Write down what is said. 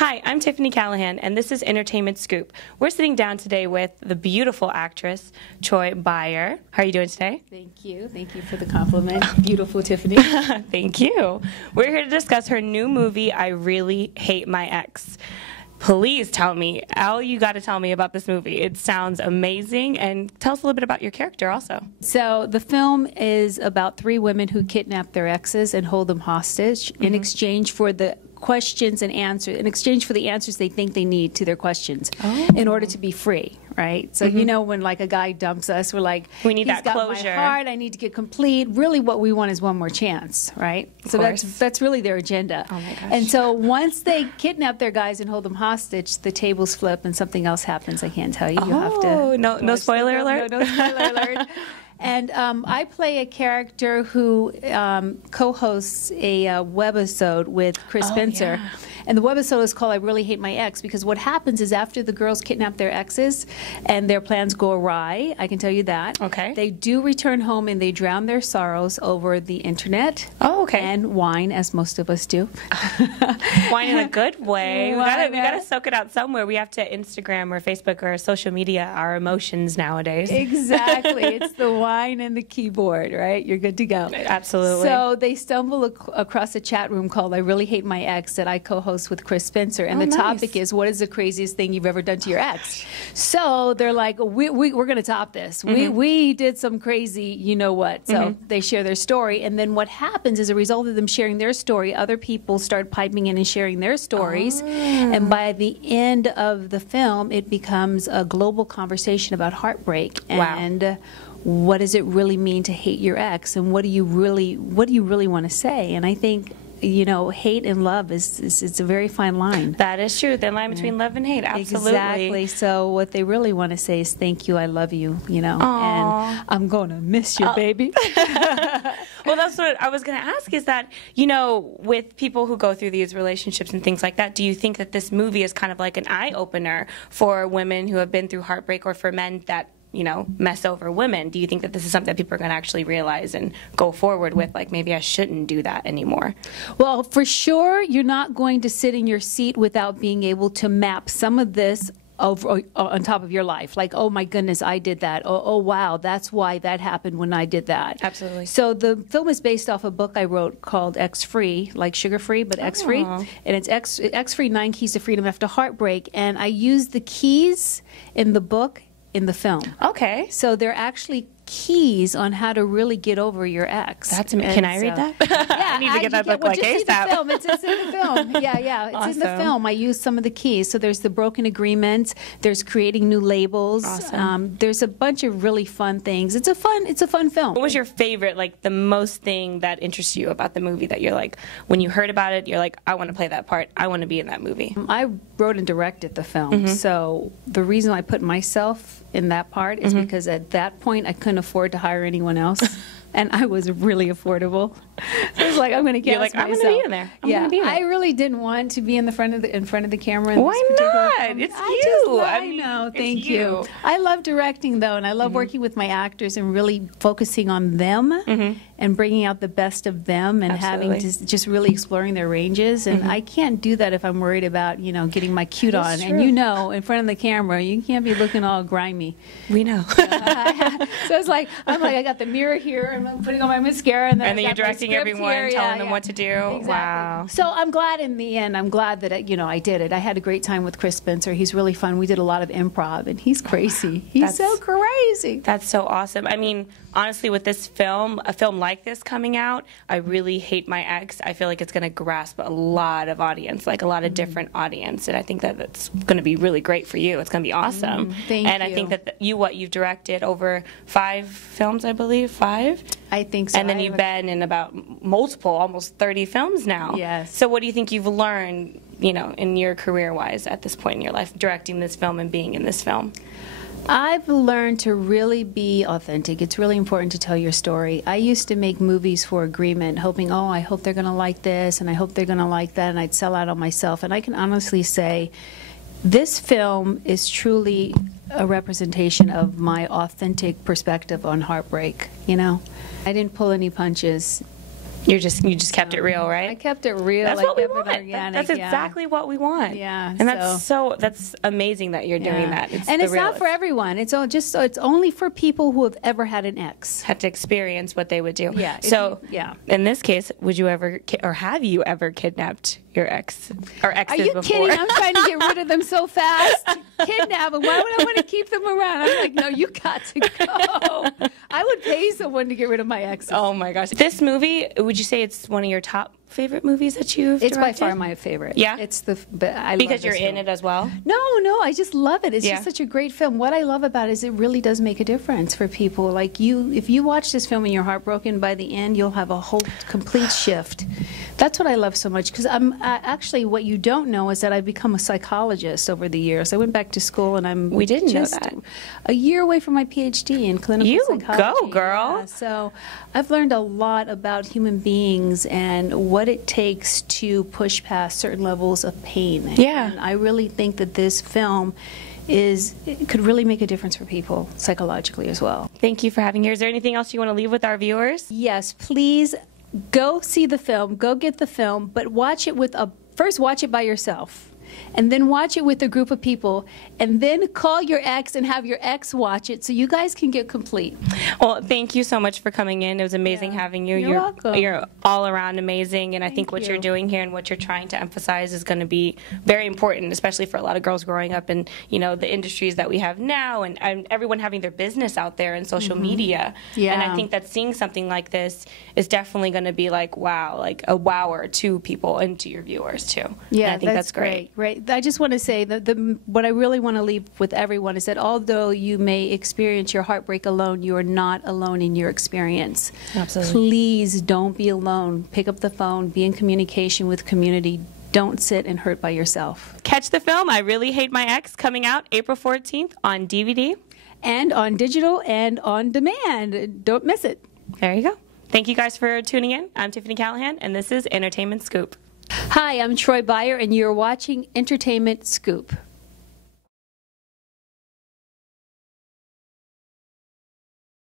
Hi, I'm Tiffany Callahan, and this is Entertainment Scoop. We're sitting down today with the beautiful actress, Joy Byer. How are you doing today? Thank you. Thank you for the compliment. Beautiful, Tiffany. Thank you. We're here to discuss her new movie, I Really Hate My Ex. Please tell me, all you got to tell me about this movie. It sounds amazing, and tell us a little bit about your character also. So the film is about 3 women who kidnap their exes and hold them hostage in exchange for the questions and answers, in exchange for the answers they think they need to their questions in order to be free, right? So you know when like a guy dumps us, we're like, we need that closure. He's got my heart, I need to get complete. Really what we want is one more chance, right? So that's really their agenda. Oh my gosh. And so once they kidnap their guys and hold them hostage, the tables flip and something else happens. I can't tell you. You'll have to no spoiler alert? No spoiler alert. And I play a character who co-hosts a webisode with Chris Spencer. Yeah. And the webisode is called I Really Hate My Ex, because what happens is after the girls kidnap their exes and their plans go awry, I can tell you that. Okay. They do return home and they drown their sorrows over the internet. Oh, okay. And wine, as most of us do. Wine in a good way. We gotta soak it out somewhere. We have to Instagram or Facebook or social media our emotions nowadays. Exactly. It's the wine and the keyboard, right? You're good to go. Absolutely. So they stumble across a chat room called I Really Hate My Ex that I co-host with Chris Spencer. And the topic is, what is the craziest thing you've ever done to your ex? So they're like, we're going to top this. We did some crazy, you know what. So they share their story. And then what happens as a result of them sharing their story, other people start piping in and sharing their stories. And by the end of the film, it becomes a global conversation about heartbreak. And what does it really mean to hate your ex, and what do you really want to say? And I think, you know, hate and love it's a very fine line. That is true. The line between love and hate. Absolutely. Exactly. So what they really want to say is thank you, I love you, you know. Aww. And I'm going to miss you, baby. Well, that's what I was going to ask, is that, you know, with people who go through these relationships and things like that, do you think that this movie is kind of like an eye-opener for women who have been through heartbreak, or for men that, you know, mess over women? Do you think that this is something that people are going to actually realize and go forward with, like, maybe I shouldn't do that anymore? Well, for sure, you're not going to sit in your seat without being able to map some of this over on top of your life. Like, oh my goodness, I did that. Oh wow, that's why that happened when I did that. Absolutely. So the film is based off a book I wrote called X-Free, like sugar-free, but X-Free. And it's X-Free, 9 Keys to Freedom After Heartbreak. And I use the keys in the book in the film. Okay. So they're actually keys on how to really get over your ex. That's Can I read that? Yeah, I need to get that book like ASAP. It's in the film. Yeah, it's awesome. in the film. I use some of the keys. So there's the broken agreements. There's creating new labels. Awesome. There's a bunch of really fun things. It's a fun film. What was your favorite, like the most thing that interests you about the movie that you're like, when you heard about it, you're like, I want to play that part. I want to be in that movie? I wrote and directed the film. So the reason I put myself in that part is because at that point I couldn't afford to hire anyone else. And I was really affordable. So I was like, I'm going to cast myself. I'm going to be in there. I'm gonna be in there. I really didn't want to be in front of the camera. In Why not? It's you. I know. Thank you. I love directing, though, and I love working with my actors and really focusing on them and bringing out the best of them and having to just really exploring their ranges. And I can't do that if I'm worried about, you know, getting my cute on. True. And you know, in front of the camera, you can't be looking all grimy. We know. So it's like, I got the mirror here. I'm putting on my mascara, and then you're directing everyone, telling them what to do. Exactly. Wow. So I'm glad in the end. I'm glad that I did it. I had a great time with Chris Spencer. He's really fun. We did a lot of improv, and he's crazy. He's so crazy. That's so awesome. I mean, honestly, with this film, a film like this coming out, I Really Hate My Ex, I feel like it's going to grasp a lot of audience, like a lot of different audience, and I think that it's going to be really great for you. It's going to be awesome. Thank you. And I think that you've directed over 5 films, I believe, 5? I think so. And then you've been in about multiple, almost 30 films now. Yes. So what do you think you've learned, you know, in your career-wise at this point in your life, directing this film and being in this film? I've learned to really be authentic. It's really important to tell your story. I used to make movies for agreement, hoping, oh, I hope they're going to like this, and I hope they're going to like that, and I'd sell out on myself. And I can honestly say this film is truly a representation of my authentic perspective on heartbreak, you know? I didn't pull any punches. You just kept it real, right? I kept it real. That's like what we kept it want. organic, That's exactly what we want. Yeah, and that's amazing that you're doing that. It's not for everyone. It's only for people who have ever had an ex. Had to experience what they would do. Yeah. So in this case, would you ever or have you ever kidnapped your ex or exes before? Are you kidding? I'm trying to get rid of them so fast. Kidnap them. Why would I want to keep them around? I'm like, no, you got to go. I would pay someone to get rid of my exes. Oh my gosh. This movie, would you say it's one of your top favorite movies that you've It's directed? by far my favorite. Yeah? Because you're in it as well? No, I just love it. It's just such a great film. What I love about it is it really does make a difference for people. Like if you watch this film and you're heartbroken, by the end you'll have a whole complete shift. That's what I love so much, because actually what you don't know is that I've become a psychologist over the years. I went back to school and We didn't know just that. a year away from my PhD in clinical psychology. You go, girl. Yeah, so I've learned a lot about human beings and what it takes to push past certain levels of pain. Yeah. And I really think that this film it could really make a difference for people psychologically as well. Thank you for having me here. Is there anything else you want to leave with our viewers? Yes, please go see the film, go get the film, but first watch it by yourself. And then watch it with a group of people, and then call your ex and have your ex watch it so you guys can get complete. Well, thank you so much for coming in. It was amazing having you. You're welcome. You're all around amazing, and I think what you're doing here and what you're trying to emphasize is going to be very important, especially for a lot of girls growing up in the industries that we have now, and everyone having their business out there in social media. Yeah. And I think that seeing something like this is definitely going to be like wow, like a wower to people and to your viewers too. Yeah, and I think that's great. Right. I just want to say that what I really want to leave with everyone is that although you may experience your heartbreak alone, you are not alone in your experience. Absolutely. Please don't be alone. Pick up the phone. Be in communication with community. Don't sit and hurt by yourself. Catch the film I Really Hate My Ex, coming out April 14th on DVD. And on digital and on demand. Don't miss it. There you go. Thank you guys for tuning in. I'm Tiffany Callahan, and this is Entertainment Scoop. Hi, I'm Troy Byer, and you're watching Entertainment Scoop.